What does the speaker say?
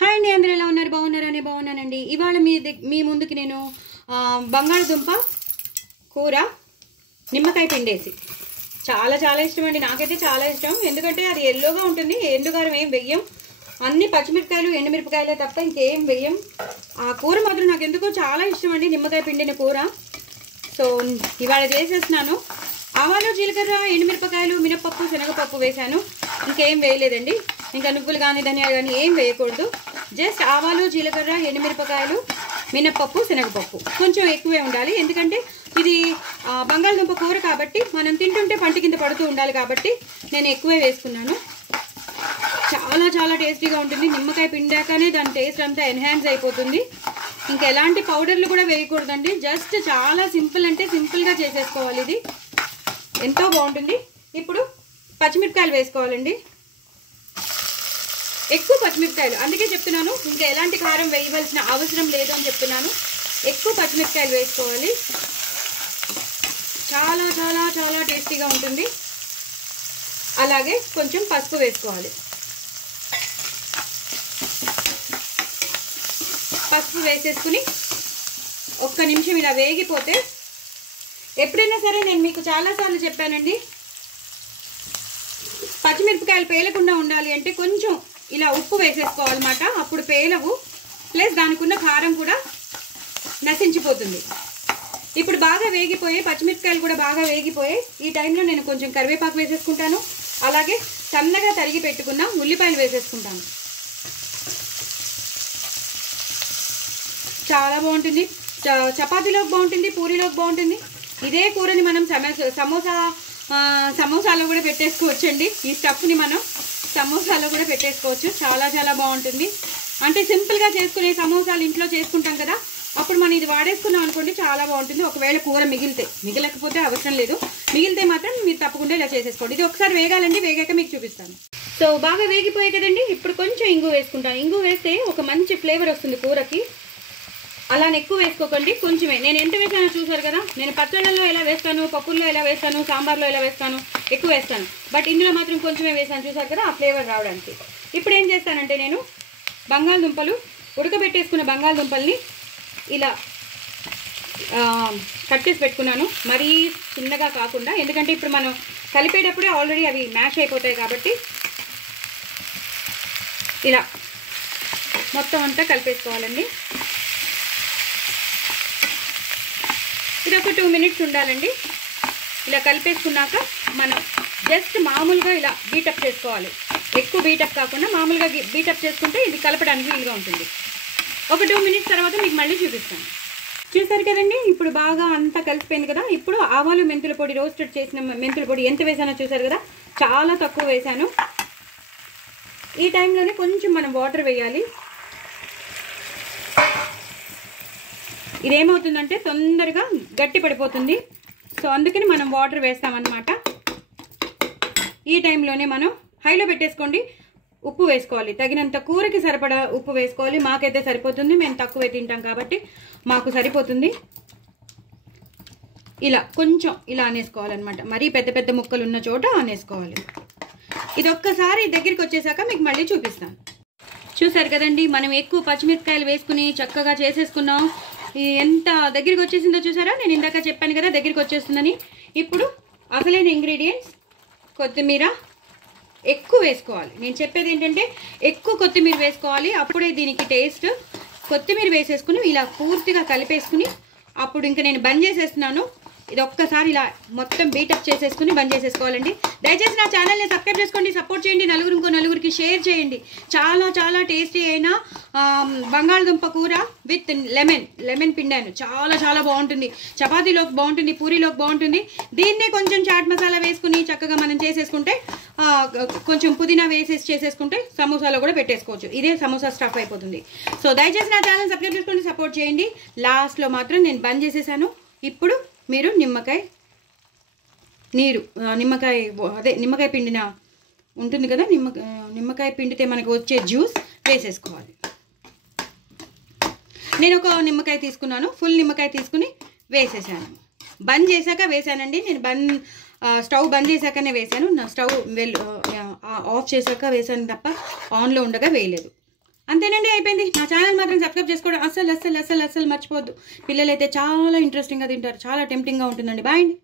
Hi అండి, అందరూ ఎలా ఉన్నారు? బాగున్నారని బాగున్నానండి. ఇవాళ మీ ముందుకి నేను బంగాళదుంప కూర నిమ్మకాయ పిండేసి చాలా చాలా ఇష్టం అండి. నాకైతే చాలా ఇష్టం, ఎందుకంటే అది ఎల్లోగా ఉంటుంది. ఎండుకారం ఏం వెయ్యం, అన్ని పచ్చిమిరపకాయలు ఎండుమిరపకాయలే తప్ప ఇంకేం వెయ్యం. ఆ కూర మాత్రం నాకు ఎందుకో చాలా ఇష్టం అండి, నిమ్మకాయ పిండిన కూర. సో ఇవాళ చేసేస్తున్నాను. ఆవాలు, జీలకర్ర, ఎండుమిరపకాయలు, మినపప్పు, శనగపప్పు వేసాను. ఇంకేం వేయలేదండి. ఇంకా నువ్వులు కానీ ధనియాలు కానీ ఏం వేయకూడదు. జస్ట్ ఆవాలు, జీలకర్ర, ఎండుమిరపకాయలు, మినపప్పు, శనగపప్పు కొంచెం ఎక్కువే ఉండాలి. ఎందుకంటే ఇది బంగాళదుంప కూర కాబట్టి మనం తింటుంటే పంట కింద పడుతూ ఉండాలి కాబట్టి నేను ఎక్కువే వేసుకున్నాను. చాలా చాలా టేస్టీగా ఉంటుంది. నిమ్మకాయ పిండాకనే దాని టేస్ట్ అంతా ఎన్హాన్స్ అయిపోతుంది. ఇంకా ఎలాంటి పౌడర్లు కూడా వేయకూడదండి. జస్ట్ చాలా సింపుల్ అంటే సింపుల్గా చేసేసుకోవాలి. ఇది ఎంతో బాగుంటుంది. ఇప్పుడు పచ్చిమిరపకాయలు వేసుకోవాలండి, ఎక్కువ పచ్చిమిరపకాయలు. అందుకే చెప్తున్నాను, ఇంకా ఎలాంటి కారం వేయవలసిన అవసరం లేదు అని చెప్తున్నాను. ఎక్కువ పచ్చిమిరపకాయలు వేసుకోవాలి. చాలా చాలా చాలా టేస్టీగా ఉంటుంది. అలాగే కొంచెం పసుపు వేసుకోవాలి. పసుపు వేసేసుకుని ఒక్క నిమిషం ఇలా వేగిపోతే, ఎప్పుడైనా సరే నేను మీకు చాలాసార్లు చెప్పానండి, పచ్చిమిరపకాయలు పేలకుండా ఉండాలి అంటే కొంచెం ఇలా ఉప్పు వేసేసుకోవాలన్నమాట. అప్పుడు పేలవు, ప్లస్ దానికి ఉన్న కారం కూడా నశించిపోతుంది. ఇప్పుడు బాగా వేగిపోయి పచ్చిమిరపకాయలు కూడా బాగా వేగిపోయి ఈ టైంలో నేను కొంచెం కరివేపాకు వేసేసుకుంటాను. అలాగే సన్నగా తరిగి పెట్టుకున్న ఉల్లిపాయలు వేసేసుకుంటాను. చాలా బాగుంటుంది. చపాతీలోకి బాగుంటుంది, పూరీలోకి బాగుంటుంది. ఇదే కూరని మనం సమోసాలో కూడా పెట్టేసుకోవచ్చండి. ఈ స్టఫ్ని మనం సమోసాలో కూడా పెట్టేసుకోవచ్చు. చాలా చాలా బాగుంటుంది. అంటే సింపుల్గా చేసుకునే సమోసాలు ఇంట్లో చేసుకుంటాం కదా, అప్పుడు మనం ఇది వాడేసుకున్నాం అనుకోండి, చాలా బాగుంటుంది. ఒకవేళ కూర మిగిలకపోతే అవసరం లేదు, మిగిలితే మాత్రం మీరు తప్పకుండా ఇలా చేసేసుకోండి. ఇది ఒకసారి వేగాలండి, వేగాక మీకు చూపిస్తాను. సో బాగా వేగిపోయాయి కదండి, ఇప్పుడు కొంచెం ఇంగు వేసుకుంటాను. ఇంగు వేస్తే ఒక మంచి ఫ్లేవర్ వస్తుంది కూరకి. అలానే ఎక్కువ వేసుకోకండి, కొంచెమే. నేను ఎంత వేసానో చూసారు కదా. నేను పచ్చళ్ళల్లో ఎలా వేస్తాను, పప్పుల్లో ఎలా వేస్తాను, సాంబార్లో ఎలా వేస్తాను, ఎక్కువ వేస్తాను. బట్ ఇందులో మాత్రం కొంచెమే వేసాను, చూసారు కదా, ఆ ఫ్లేవర్ రావడానికి. ఇప్పుడు ఏం చేస్తానంటే, నేను బంగాళదుంపలు ఉడకబెట్టేసుకున్న బంగాళదుంపల్ని ఇలా కట్ చేసి పెట్టుకున్నాను. మరీ చిన్నగా కాకుండా, ఎందుకంటే ఇప్పుడు మనం కలిపేటప్పుడే ఆల్రెడీ అవి మ్యాష్ అయిపోతాయి కాబట్టి ఇలా మొత్తం అంతా కలిపేసుకోవాలండి. ఇది ఒక 2 minutes ఉండాలండి. ఇలా కలిపేసుకున్నాక మనం జస్ట్ మామూలుగా ఇలా బీటప్ చేసుకోవాలి. ఎక్కువ బీటప్ కాకుండా మామూలుగా బీటప్ చేసుకుంటే ఇది కలపడానికి వీలుగా ఉంటుంది. ఒక 2 minutes తర్వాత మీకు మళ్ళీ చూపిస్తాను. చూసారు కదండి, ఇప్పుడు బాగా అంతా కలిసిపోయింది కదా. ఇప్పుడు ఆవాలు, మెంతుల పొడి, రోస్టెడ్ చేసిన మెంతుల పొడి ఎంత వేసానో చూసారు కదా, చాలా తక్కువ వేసాను. ఈ టైంలోనే కొంచెం మనం వాటర్ వేయాలి. ఇదేమవుతుందంటే తొందరగా గట్టి పడిపోతుంది. సో అందుకని మనం వాటర్ వేస్తామన్నమాట. ఈ టైంలోనే మనం హైలో పెట్టేసుకోండి. ఉప్పు వేసుకోవాలి, తగినంత కూరకి సరిపడా ఉప్పు వేసుకోవాలి. మాకైతే సరిపోతుంది, మేము తక్కువే తింటాం కాబట్టి మాకు సరిపోతుంది. ఇలా కొంచెం ఇలా అనేసుకోవాలన్నమాట. మరీ పెద్ద పెద్ద ముక్కలు ఉన్న చోట అనేసుకోవాలి. ఇది ఒక్కసారి దగ్గరికి వచ్చేసాక మీకు మళ్ళీ చూపిస్తాను. చూసారు కదండి, మనం ఎక్కువ పచ్చిమిరపకాయలు వేసుకుని చక్కగా చేసేసుకున్నాం. ఎంత దగ్గరికి వచ్చేసిందో చూసారా. నేను ఇందాక చెప్పాను కదా దగ్గరికి వచ్చేస్తుందని. ఇప్పుడు అసలైన ఇంగ్రీడియంట్స్ కొత్తిమీర ఎక్కువ వేసుకోవాలి. నేను చెప్పేది ఏంటంటే ఎక్కువ కొత్తిమీర వేసుకోవాలి, అప్పుడే దీనికి టేస్ట్. కొత్తిమీర వేసేసుకుని ఇలా పూర్తిగా కలిపేసుకుని అప్పుడు ఇంకా నేను బంద్ చేసేస్తున్నాను. ఇది ఒక్కసారి ఇలా మొత్తం బీటప్ చేసేసుకుని బంద్ చేసేసుకోవాలండి. దయచేసి నా ఛానల్ని సబ్స్క్రైబ్ చేసుకోండి, సపోర్ట్ చేయండి, నలుగురికి షేర్ చేయండి. చాలా చాలా టేస్టీ అయిన బంగాళదుంప కూర విత్ లెమన్ పిండాను. చాలా చాలా బాగుంటుంది. చపాతీలోకి బాగుంటుంది, పూరీలోకి బాగుంటుంది. దీన్నే కొంచెం చాట్ మసాలా వేసుకుని చక్కగా మనం చేసేసుకుంటే, కొంచెం పుదీనా వేసేసి చేసేసుకుంటే సమోసాలో కూడా పెట్టేసుకోవచ్చు. ఇదే సమోసా స్టఫ్ అయిపోతుంది. సో దయచేసి నా ఛానల్ సబ్స్క్రైబ్ చేసుకోండి, సపోర్ట్ చేయండి. లాస్ట్లో మాత్రం నేను బంద్ చేసేసాను. ఇప్పుడు మీరు నిమ్మకాయ పిండిన ఉంటుంది కదా, నిమ్మకాయ పిండితే మనకు వచ్చే జ్యూస్ వేసేసుకోవాలి. నేను ఒక నిమ్మకాయ తీసుకున్నాను, ఫుల్ నిమ్మకాయ తీసుకుని వేసేసాను. బంద్ చేశాక వేసానండి. నేను స్టవ్ బంద్ చేశాకనే వేసాను. నా స్టవ్ ఆఫ్ చేశాక వేసాను తప్ప ఆన్లో ఉండగా వేయలేదు. అంతేనండి, అయిపోయింది. నా ఛానల్ మాత్రం సబ్స్క్రైబ్ చేసుకోవడం అస్సలు మర్చిపోవద్దు. పిల్లలైతే చాలా ఇంట్రెస్టింగ్గా తింటారు, చాలా టెంప్టింగ్గా ఉంటుందండి. బాయ్ అండి.